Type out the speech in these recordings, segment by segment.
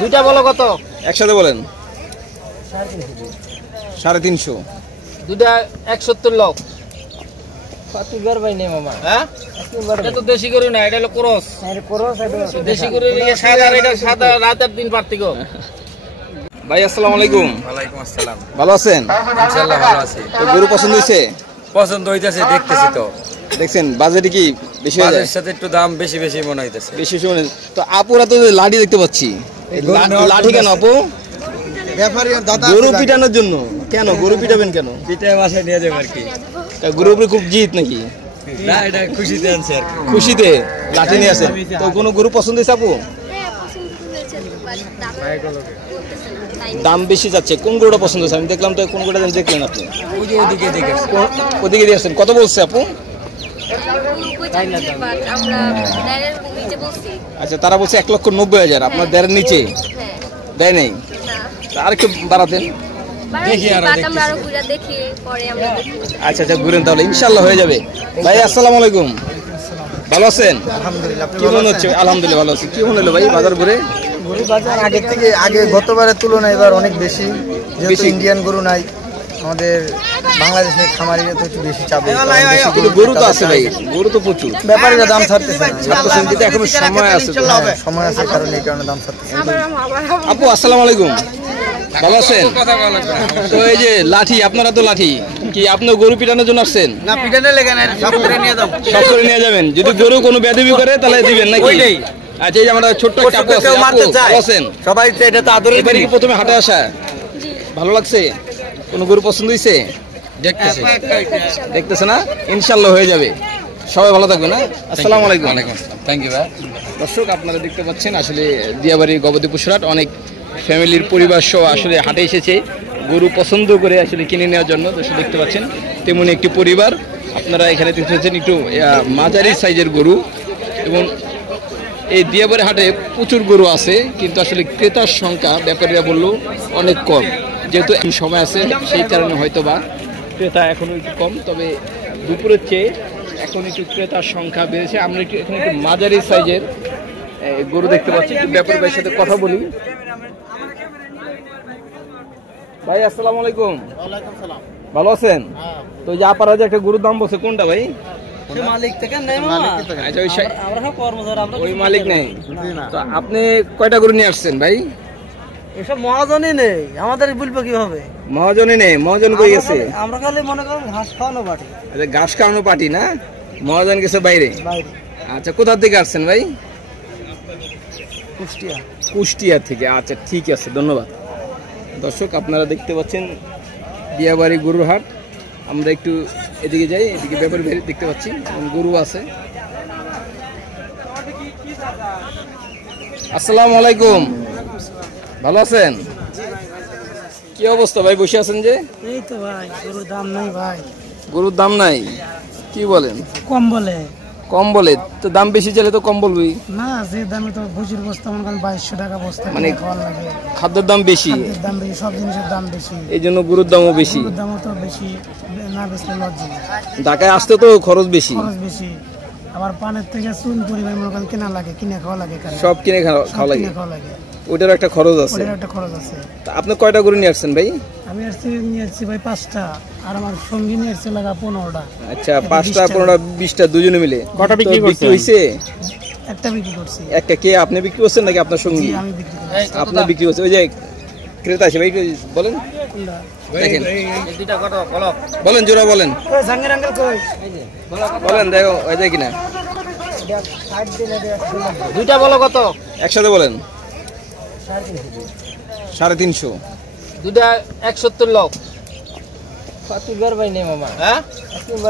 দুইটা বলো কত? একসাথে বলেন। 350। দুইটা 170 লোক। ফাতুবার ভাই নেই মামা। হ্যাঁ? এটা তো দেশি গরু না, এটা হলো ক্রস। আরে ক্রস এটা দেশি গরু, এই সাদা, এটা সাদা রাতের দিন পার্থক্য। ভাই আসসালামু আলাইকুম। ওয়ালাইকুম আসসালাম। ভালো আছেন? ইনশাআল্লাহ ভালো আছি। তো গরু পছন্দ হইছে? পছন্দ হইতাছে, দেখতেছি তো। দেখছেন বাজেটে কি বেশি হয়ে যায়? বাজারের সাথে একটু দাম বেশি বেশি মনে হইতাছে। বেশি শুনে তো আপুরা তো লাঠি দেখতে পাচ্ছি। লাঠি কেন আপু? গরু পিটানোর জন্য। কেন গরু পিটাবেন কেন? পিঠে বাসায় নিয়ে যাবে আর কি। গরুর উপরে খুব জিত নাকি? না, এটা খুশিতে আনছে আর কি। খুশিতে লাঠি নিয়ে আসেন। তো কোনো গরু পছন্দ হয়েছে আপু? দাম বেশি যাচ্ছে। কোন গরুটা পছন্দ হয়েছে? আমি দেখলাম তো, কোন গরুটা দেখলেন আপনি? ওই যে ওদিকে দেখে ওদিকে দিয়ে আসছেন। কত বলছে আপু? আচ্ছা, তারা বলছে 1,90,000। আপনার দেড়ের নিচে দেয় নাই? আর একটু বাড়াতেন। আচ্ছা আচ্ছা, ঘুরেন তাহলে, ইনশাল্লাহ হয়ে যাবে। ভাই আসসালামু আলাইকুম। ভালো আছেন? আলহামদুলিল্লাহ। কি মনে হচ্ছে? আলহামদুলিল্লাহ ভালো আছি। কি মনে হলো ভাই বাজার ঘুরে? গরু বাজার আগের থেকে গতবারের তুলনায় এবার অনেক বেশি, যেহেতু ইন্ডিয়ান গরু নাই, আমাদের বাংলাদেশের খামারিরা তো একটু বেশি চাবে। কিন্তু গরু তো আছে ভাই, গরু তো প্রচুর। ব্যাপারীরা দাম ছাড়তেছে না, কিন্তু এখনো সময় আছে। সময় আছে কারণে এই কারণে দাম ছাড়তেছে। আপু আসসালামু আলাইকুম। ভালো আছেন? তো এই যে লাঠি, আপনারা তো লাঠি কি আপনার গরু পিটানোর জন্য আসছেন? না, পিটানো লাগে না, সব করে নিয়ে যাও। সব করে নিয়ে যাবেন। যদি গরু কোনো বেয়াদবি করে তাহলে দিবেন নাকি? আচ্ছা, এই যে আমরা ছোট্ট একটা আপু আছে, আপু আছেন? সবাই এটা তো আদরের এবারে কি প্রথমে হাটে আসা? ভালো লাগছে? কোনো গরু পছন্দ হইছে? দেখতেছি। দেখতেছে না? ইনশাআল্লাহ হয়ে যাবে। সবাই ভালো থাকবেন। না, আসসালামু আলাইকুম। ওয়ালাইকুম আসসালাম। থ্যাংক ইউ ভাই। দর্শক, আপনারা দেখতে পাচ্ছেন আসলে দিয়াবাড়ির গবাদি পশুরহাট অনেক ফ্যামিলির পরিবার সহ আসলে হাটে এসেছে গরু পছন্দ করে আসলে কিনে নেওয়ার জন্য। দর্শক দেখতে পাচ্ছেন তেমনি একটি পরিবার। আপনারা এখানে দেখতে পাচ্ছেন একটু মাঝারি সাইজের গরু, এবং এই দিয়াবাড়ি হাটে প্রচুর গরু আছে, কিন্তু আসলে ক্রেতার সংখ্যা ব্যাপারীরা বললো অনেক কম। যেহেতু সময় আছে সেই কারণে হয়তো বা ক্রেতা এখনো একটু কম, তবে দুপুরের চেয়ে এখন একটু ক্রেতার সংখ্যা বেড়েছে। আমরা একটু এখানে একটু মাঝারি সাইজের গরু দেখতে পাচ্ছি। একটু ব্যাপারী ভাইয়ের সাথে কথা বলি। ভাই আসসালামু আলাইকুম। ভালো আছেন? তো যে আপনারা যে একটা গরুর দাম বলছে, কোনটা ভাই? মালিক থেকে নেই মামা। আচ্ছা, আমরা সব কর্মচারী, আমরা ওই মালিক নেই। তো আপনি কয়টা গরু নিয়ে আসছেন ভাই? এসব মহাজনই নেই, আমাদের বলবো কিভাবে? মহাজনই নেই। মহাজন কই গেছে? আমরা খালি মনে করেন ঘাস খাওয়ানো পাটি। আচ্ছা, ঘাস খাওয়ানো পাটি না? মহাজন গেছে বাইরে। আচ্ছা, কোথা থেকে আসছেন ভাই? কুষ্টিয়া। কুষ্টিয়া থেকে। আচ্ছা, ঠিক আছে, ধন্যবাদ। দর্শক, আপনারা দেখতে পাচ্ছেন দিয়াবাড়ি গরুর হাট। আমরা একটু এদিকে যাই, এদিকে ব্যাপারী ভাই দেখতে পাচ্ছি গরু আছে। আসসালামু আলাইকুম। ভালো আছেন? কি অবস্থা ভাই, বসে আছেন যে? এই তো ভাই, গরুর দাম নাই ভাই। গরুর দাম নাই? কি বলেন? কম বলে। কম বলে? তো দাম বেশি চাইলে তো কম বলবি না, যে দামে তো ভুজির বস্তা মনে করেন 2200 টাকা বস্তা, মানে খাওয়ার লাগে। খাদ্যের দাম বেশি, খাদ্যের দাম বেশি, সব জিনিসের দাম বেশি, এই জন্য গরুর দামও বেশি। গরুর দামও তো বেশি, না বেচলে লজ্জা। ঢাকায় আসতে তো খরচ বেশি। খরচ বেশি, আবার পানের থেকে চুন পরিমাণ মনে করেন কেনা লাগে, কিনে খাওয়া লাগে, সব কিনে খাওয়া লাগে। ওটার একটা খরচ আছে। ওটার একটা খরচ আছে। আপনি কয়টা গরু নিয়ে আসছেন ভাই? আমি নিয়ে আসছি ভাই 5টা, আর আমার সঙ্গী নিয়ে আসছে লাগা 15টা। আচ্ছা, 5টা 15টা 20টা দুজনে মিলে কয়টা বিক্রি হইছে? একটা বিক্রি করছি। একটা কে আপনি বিক্রি করছেন নাকি আপনার সঙ্গী? আমি বিক্রি করছি। আপনি বিক্রি করছেন। ওই যে ক্রেতা আছে ভাই, বলেন। দেখেন বলেন, জোড়া বলেন, বলেন। দেখো ওই যে কিনা দুইটা বলো কত? একসাথে বলেন। 350। দুইটা 170 লোক। ফাতুবার ভাই নেই মামা। হ্যাঁ?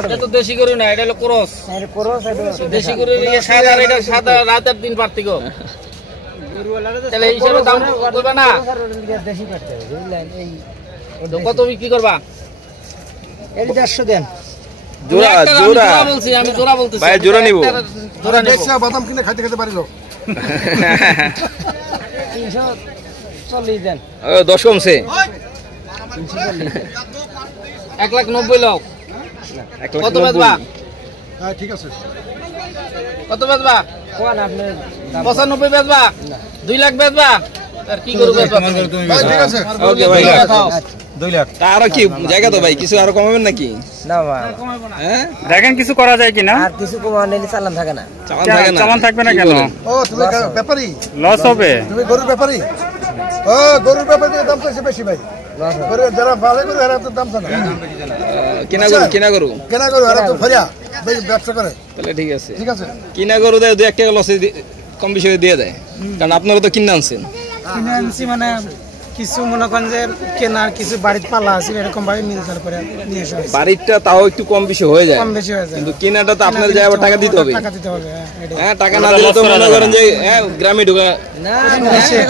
এটা তো দেশি গরু না, এটা হলো ক্রস। আরে ক্রস এটা দেশি গরু, এই সাদা, এটা সাদা রাতের দিন পার্থক্য। তাহলে এই হিসাবে দাম করবে না? দেশি কাটতে হবে, বুঝলেন? এই তো কত বিক্রি করবা? এর 150 দেন। জোড়া জোড়া বলছি, আমি জোড়া বলতেছি ভাই, জোড়া নিব। জোড়া নিব। বাদাম কিনে খাইতে পারিল। 340 দেন। 10 কমছে। 1,90,000 লোক। কত বেচবা? হ্যাঁ, ঠিক আছে। কত বেচবা? 95 বেচবা 2 লাখ বেচবা আর কি গরু বেচবা ভাই ঠিক আছে ওকে ভাই 2 লাখ আর কি জায়গা তো ভাই কিছু আর কমাবেন নাকি না ভাই হ্যাঁ দেখেন কিছু করা যায় কিনা আর কিছু কমানো নিলে চালান থাকে না চালান থাকবে না কেন ও তুমি ব্যাপারী লস হবে তুমি গরুর ব্যাপারী ও গরুর ব্যাপারী দাম কইছে বেশি ভাই গরু যারা ভালো গরু এরা তো দাম জানে কিনা গরু এরা তো ফরিয়া ব্যবসা করে তাহলে ঠিক আছে ঠিক আছে কিনা গরু দেয় 2 টাকা লসে কম বেশি দিয়ে দেয় কারণ আপনারা তো কিনে আনছেন কিনে আনছি মানে কিছু মনে করেন যে কেনার কিছু বাড়িতে পালা আছে এরকম ভাবে মিলচাল করে নিয়ে এসে বাড়িটা তাও একটু কম বেশি হয়ে যায় কম বেশি হয়ে যায় কিন্তু কিনাটা তো আপনার যায় আবার টাকা দিতে হবে টাকা দিতে হবে হ্যাঁ টাকা না দিলে তো মনে করেন যে গ্রামে ঢোকা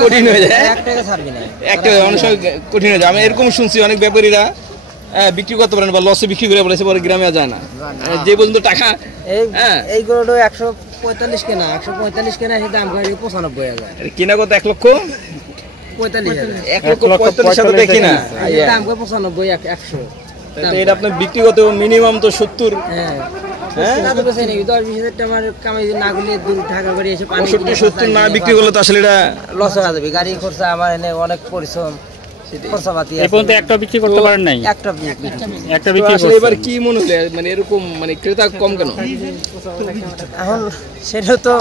কঠিন হয়ে যায় 1 টাকা ছাড়বি না একটা অনেক সময় কঠিন হয়ে যায় আমি এরকম শুনছি অনেক ব্যাপারীরা বিক্রি করতে পারেন বা লসে বিক্রি করে বলেছে পরে গ্রামে যায় না যে পর্যন্ত টাকা এই গরুটা 145 কেনা 145 কেনা এর দাম কয় 95,000 কিনা কত 1 লক্ষ 45,000 1 লক্ষ 45 সাথে দেখি না দাম কয় 95 100 তো এটা আপনার বিক্রি করতে মিনিমাম তো 70 হ্যাঁ না তো বেশি নেই 10-20,000 টাকা আমার কামাই না করলে দূর ঢাকা বাড়ি এসে পানি 70 না বিক্রি করলে তো আসলে এটা লস হয়ে যাবে গাড়ি খরচা আমার এনে অনেক পরিশ্রম খরচাপাতি এই পর্যন্ত একটা বিক্রি করতে পারেন নাই একটা বিক্রি আসলে এবার কি মনে হলো মানে এরকম মানে ক্রেতা কম কেন এখন সেটা তো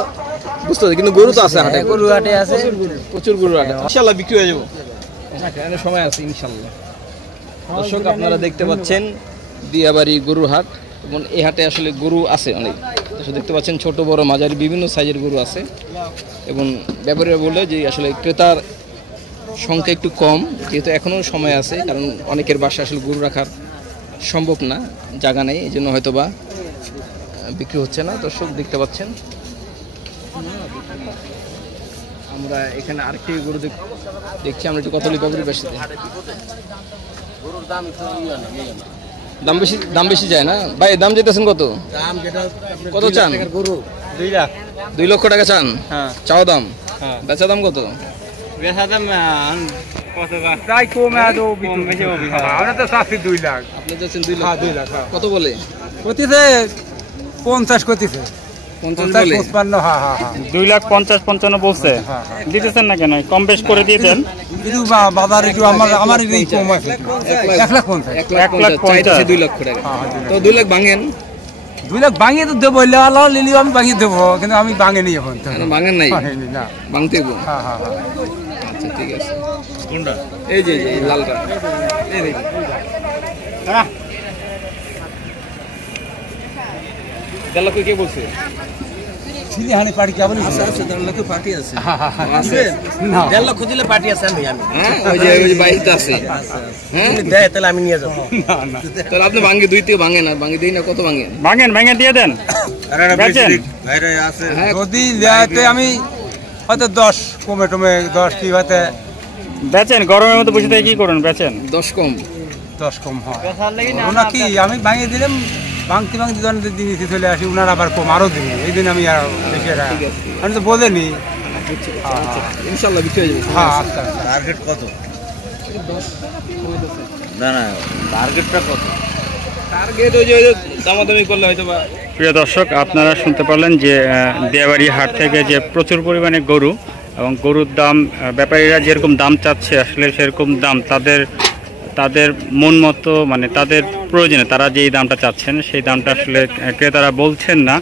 বুঝতে পারছি কিন্তু গরু তো আছে হাটে গরু হাটে আছে প্রচুর গরু হাটে ইনশাআল্লাহ বিক্রি হয়ে যাবো এখানে সময় আছে ইনশাআল্লাহ দর্শক আপনারা দেখতে পাচ্ছেন দিয়াবাড়ি গরুর হাট এবং এই হাটে আসলে গরু আছে অনেক দেখতে পাচ্ছেন ছোট বড় মাঝারি বিভিন্ন সাইজের গরু আছে এবং ব্যাপারীরা বললে যে আসলে ক্রেতার সংখ্যা একটু কম যেহেতু এখনও সময় আছে কারণ অনেকের বাসা আসলে গরু রাখার সম্ভব না জায়গা নেই এই জন্য হয়তো বা বিক্রি হচ্ছে না দর্শক দেখতে পাচ্ছেন আমরা এখানে আরেকটি গরু দেখছি আমরা একটু কতলি ব্যাপারী বেশি দাম বেশি যায় না ভাই দাম যেতেছেন কত চান গরু 2 লক্ষ টাকা চান চাও দাম বেচা দাম কত কত বলে 50 করতেছে 2,50,55 বলছে দিতেছেন না কেন কম বেশ করে দিয়ে দেন বাজারে আমার কম আছে 1,50,000 2 লক্ষ টাকা তো 2 লাখ ভাঙেন 2 লাখ ভাঙিয়ে তো দেবো লিলিও আমি ভাঙিয়ে দেবো কিন্তু আমি ভাঙে নি এখন ভাঙেন নাই ভাঙতে আচ্ছা ঠিক আছে কোনটা এই যে লালটা এই দেখুন দেড় লক্ষ কে বলছে হানি পার্টি কেবল আছে 1.5 লক্ষ পার্টি আছে আছে না 1.5 লক্ষ দিলে পার্টি আছে আমি হ্যাঁ ওই যে বাইতে আছে হ্যাঁ দেয় তাহলে আমি নিয়ে যাব না তাহলে আপনি ভাঙে 2 থেকে ভাঙেন আর ভাঙে দেই না কত ভাঙেন ভাঙে দিয়ে দেন ভাইরে আছে যদি দেয়াতে আমি হয়তো 10 কমে 10 কি হতে বেচেন গরমের মধ্যে বসে থেকে কি করেন বেচেন 10 কম হয় ওনা কি আমি ভাঙিয়ে দিলাম ভাঙতে দিনে চলে আসি উনার আবার কম আরো দিন এই দিন আমি আর বেশি আমি তো বলিনি ইনশাআল্লাহ বিক্রি হয়ে যাবে হ্যাঁ আচ্ছা টার্গেট কত না টার্গেটটা কত টার্গেট ওই যে দামাদামি করলে হয়তো বা প্রিয় দর্শক আপনারা শুনতে পারলেন যে দিয়াবাড়ি হাট থেকে যে প্রচুর পরিমাণে গরু এবং গরুর দাম ব্যাপারীরা যেরকম দাম চাচ্ছে আসলে সেরকম দাম তাদের মন মতো মানে তাদের প্রয়োজনে তারা যেই দামটা চাচ্ছেন সেই দামটা আসলে ক্রেতারা বলছেন না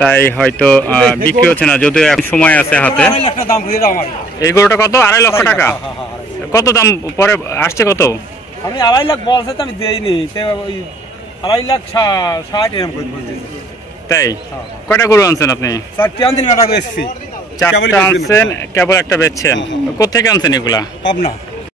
তাই হয়তো বিক্রি হচ্ছে না যদিও এক সময় আছে হাতে এই গরুটা কত 2.5 লক্ষ টাকা কত দাম পরে আসছে কত আমি 2.5 লাখ বলছে তো আমি দেইনি ওই 2.5 লাখ 60 এরকম করে বলছি তাই কয়টা গরু আনছেন আপনি 4টা আনছেন, 4টা বেচছি। চারটা আনছেন, কেবল একটা বেচছেন। কোথা থেকে আনছেন এগুলা? পাবনা।